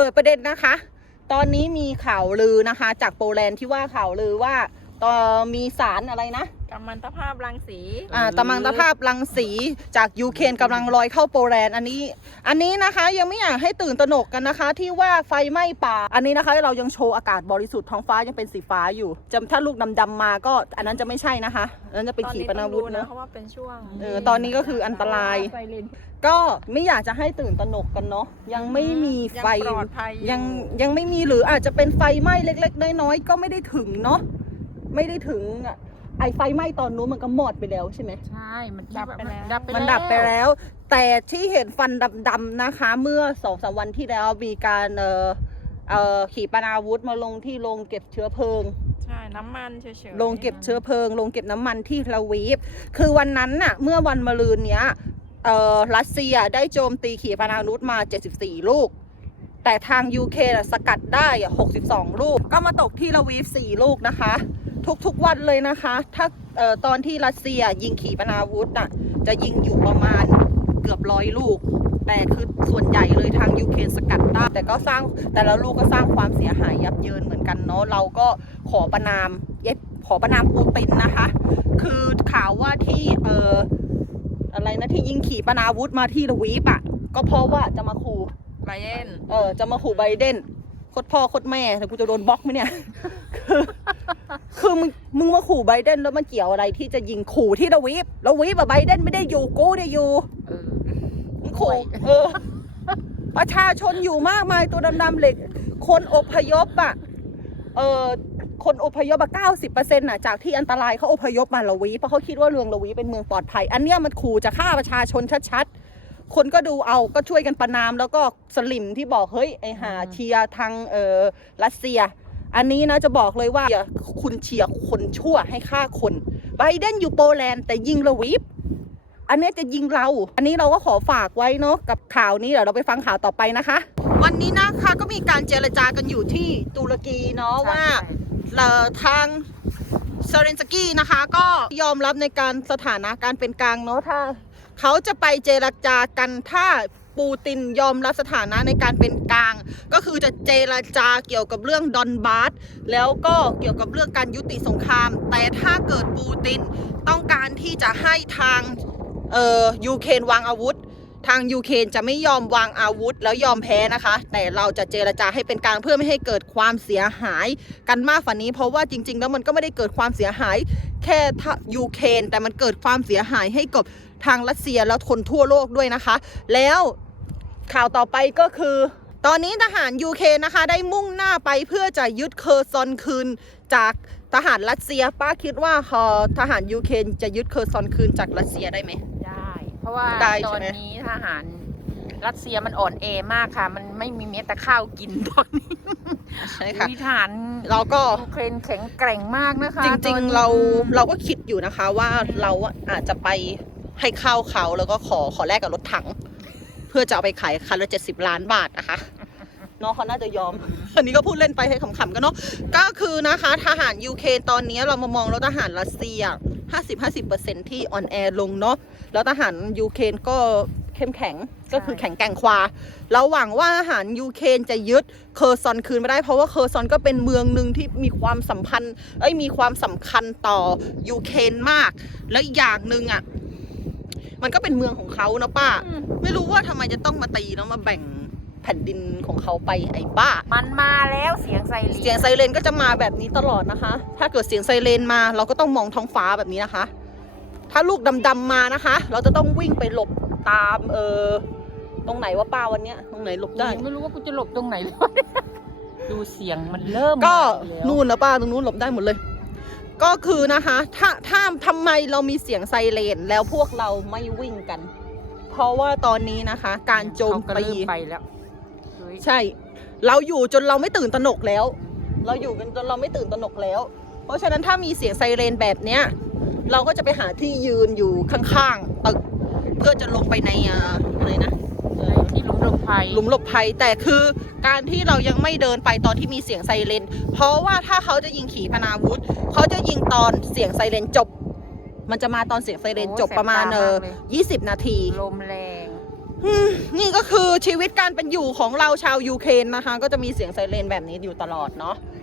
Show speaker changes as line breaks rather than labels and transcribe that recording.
เปิดประเด็นนะคะ ตอนนี้มีข่าวลือนะคะ จากโปแลนด์ที่ว่าข่าวลือว่า ตอมีสารอะไรนะ
กัมมันตภาพรังสี
อ่าตะมังตภาพรังสีจากยูเครนกำลังลอยเข้าโปแลนด์อันนี้ อันนี้นะคะยังไม่อยากให้ตื่นตระหนกกันนะคะ ที่ว่าไฟไหม้ป่า อันนี้นะคะเรายังโชว์อากาศบริสุทธิ์ท้องฟ้ายังเป็นสีฟ้าอยู่จะถ้าลูกดำๆมาก็อันนั้นจะไม่ใช่นะคะอันนั้นจะเป็นขีปนาวุธ
ตอ
นะ
เพราะว่าเป็นช่วง
เออตอนนี้ก็คืออันตราย ก็ไม่อยากจะให้ตื่นตระหนกกันเนาะยังไม่มีไฟ
ยังปลอดภัยอ
ยังยังไม่มีหรืออาจจะเป็นไฟไหม้เล็ก ๆ น้อยๆก็ไม่ได้ถึงเนาะ ไม่ได้ถึงอะไอไฟไหม้ตอนนู้นมันก็หมดไปแล้วใช่ไหม
ใช่ มัน
ดับไปแล้ว
ดับไป
มันดับไปแล้ว แต่ที่เห็นฟันดำๆนะคะ เมื่อสองสามวันที่แล้วมีการเอ่อเอ่อขีปนาวุธมาลงที่โรงเก็บเชื้อเพลิง
ใช่ น้ำมันเฉยๆ
โรงเก็บเชื้อเพลิง โรงเก็บน้ำมันที่ลาวีฟ คือวันนั้นน่ะ เมื่อวันมะรืนเนี้ยเอ่อรัสเซียได้โจมตีขีปนาวุธมา 74 ลูก แต่ทางยูเครนอะสกัดได้อะ62 ลูก ก็มาตกที่ลาวีฟ4ลูกนะคะ ทุกๆวันเลยนะคะ ถ้าเอ่อตอนที่รัสเซียยิงขีปนาวุธน่ะ จะยิงอยู่ประมาณเกือบร้อยลูก แต่คือส่วนใหญ่เลยทางยูเครนสกัดได้ แต่ก็สร้างแต่ละลูกก็สร้างความเสียหายยับเยินเหมือนกันเนาะ เราก็ขอประนามเย็ดขอประนามปูตินนะคะ คือข่าวว่าที่เอ่ออะไรนะที่ยิงขีปนาวุธมาที่ลวีปอะก็เพราะว่าจะมาขู่
ไบเดน
เออ จะมาขู่ไบเดนโคตรพ่อโคตรแม่แต่กูจะโดนบล็อกไหมเนี่ย คือ คือมึงมึงมาขู่ไบเดนแล้วมันเกี่ยวอะไรที่จะยิงขู่ที่ละวีปละวีปอะไบเดนไม่ได้อยู่กูได้อยู่
เออ
มึงขู่เออ ประชาชนอยู่มากมายตัวดำๆเหล็ก คนอพยพอะเออคนอพยพอะเก้าสิบเปอร์เซ็นต์อะจากที่อันตรายเขาอพยพมาละวีเพราะเขาคิดว่าเมืองละวีเป็นเมืองปลอดภัย อันเนี้ยมันขู่จะฆ่าประชาชนชัดๆ คนก็ดูเอาก็ช่วยกันประนามแล้วก็สลิมที่บอกเฮ้ยไอหาเชียร์ทางเออรัสเซีย อันนี้นะจะบอกเลยว่าอย่าคุณเชียร์คนชั่วให้ฆ่าคนไบเดนอยู่โปแลนด์แต่ยิงละวีปอันเนี้ยจะยิงเรา อันนี้เราก็ขอฝากไว้เนาะกับข่าวนี้เดี๋ยวเราไปฟังข่าวต่อไปนะคะ วันนี้นะคะก็มีการเจรจากันอยู่ที่ตุรกีเนาะว่าเอ่อทางเซเรนสกี้นะคะก็ยอมรับในการสถานะการเป็นกลางเนาะถ้าเขาจะไปเจรจากันถ้า ปูตินยอมรับสถานะในการเป็นกลาง ก็คือจะเจรจาเกี่ยวกับเรื่องดอนบาสแล้วก็เกี่ยวกับเรื่องการยุติสงคราม แต่ถ้าเกิดปูตินต้องการที่จะให้ทางเอ่อยูเครนวางอาวุธ ทางยูเครนจะไม่ยอมวางอาวุธ แล้วยอมแพ้นะคะ แต่เราจะเจรจาให้เป็นกลางเพื่อไม่ให้เกิดความเสียหายกันมากฝันนี้ เพราะว่าจริง ๆ แล้วมันก็ไม่ได้เกิดความเสียหาย แค่ยูเครนแต่มันเกิดความเสียหายให้กับทางรัสเซียแล้วคนทั่วโลกด้วยนะคะ แล้ว ข่าวต่อไปก็คือ ตอนนี้ทหารยูเครนนะคะได้มุ่งหน้าไปเพื่อจะยึดเคอร์ซอนคืนจากทหารรัสเซียป้าคิดว่าพอทหารยูเครนจะยึดเคอร์ซอนคืนจากรัสเซียได้ไหม
ได้ เพราะว่า
ได้
ต
ใช่
อน
ไหม
นี้ทหารรัสเซียมันอ่อนแอมากค่ะ มันไม่มีเม็ดแต่ข้าวกินตอนนี้
ใช่ค่ะ
วิทหาร
เราก็
ยูเครนแข็งแกร่งมากนะคะ
จ
ต
ริ
องนนี้
ๆเราเราก็คิดอยู่นะคะว่าเราอาจจะไปให้ข้าวเขาแล้วก็ขอขอแลกกับรถถัง เพื่อจะเอาไปขายคันละเจ็ดสิบล้านบาทนะคะน้องเขาน่าจะยอม อันนี้ก็พูดเล่นไปให้ขำๆกันเนาะ ก็คือนะคะทหารยูเครนตอนนี้เรามามองแล้วทหารรัสเซีย 50-50%ที่อ่อนแอลงเนาะ แล้วทหารยูเครนก็เข้มแข็ง ก็คือแข็งแกร่งกว่าเราหวังว่าทหารยูเครนจะยึดเคอร์ซอนคืนมาได้ เพราะว่าเคอร์ซอนก็เป็นเมืองหนึ่งที่มีความสัมพันธ์ เอ้ยมีความสำคัญต่อยูเครนมาก แล้วอีกอย่างหนึ่งอะ มันก็เป็นเมืองของเขานะป้า
อืม
ไม่รู้ว่าทำไมจะต้องมาตีแล้วมาแบ่งแผ่นดินของเขาไปไอ้บ้า
มันมาแล้วเสียงไซเรน
เสียงไซเรนก็จะมาแบบนี้ตลอดนะคะ ถ้าเกิดเสียงไซเรนมาเราก็ต้องมองท้องฟ้าแบบนี้นะคะ ถ้าลูกดำๆมานะคะ เราจะต้องวิ่งไปหลบตามเออตรงไหนว่าป้าวันเนี้ยตรงไหนหลบได้
ยังไม่รู้ว่ากูจะหลบตรงไหนเลย ดูเสียงมันเริ่ม
ก็
มาแล้ว
นู่นนะป้าตรงนู้นหลบได้หมดเลย ก็คือนะคะ ถ้าถ้าทำไมเรามีเสียงไซเรนแล้วพวกเราไม่วิ่งกัน เพราะว่าตอนนี้นะคะ การโจม
เขาก็
ตี
เริ่มไปแล้วเฮ้ย
ใช่ เราอยู่จนเราไม่ตื่นตระหนกแล้ว เราอยู่กันจนเราไม่ตื่นตระหนกแล้ว เพราะฉะนั้นถ้ามีเสียงไซเรนแบบเนี้ย เราก็จะไปหาที่ยืนอยู่ข้างๆตึกเพื่อจะลงไปในอ่าอะไรนะ
ในที่หลุมหลบภัย
หลุมหลบภัยแต่คือ การที่เรายังไม่เดินไปตอนที่มีเสียงไซเรน เพราะว่าถ้าเขาจะยิงขีปนาวุธ เขาจะยิงตอนเสียงไซเรนจบ มันจะมาตอนเสียงไซเรน
โอ้
จบประมาณ
แสบตามาก
เออ
เลย
ยี่สิบนาที
ลมแรง
ลอืมนี่ก็คือชีวิตการเป็นอยู่ของเราชาวยูเครนนะคะ ก็จะมีเสียงไซเรนแบบนี้อยู่ตลอดเนาะ
อ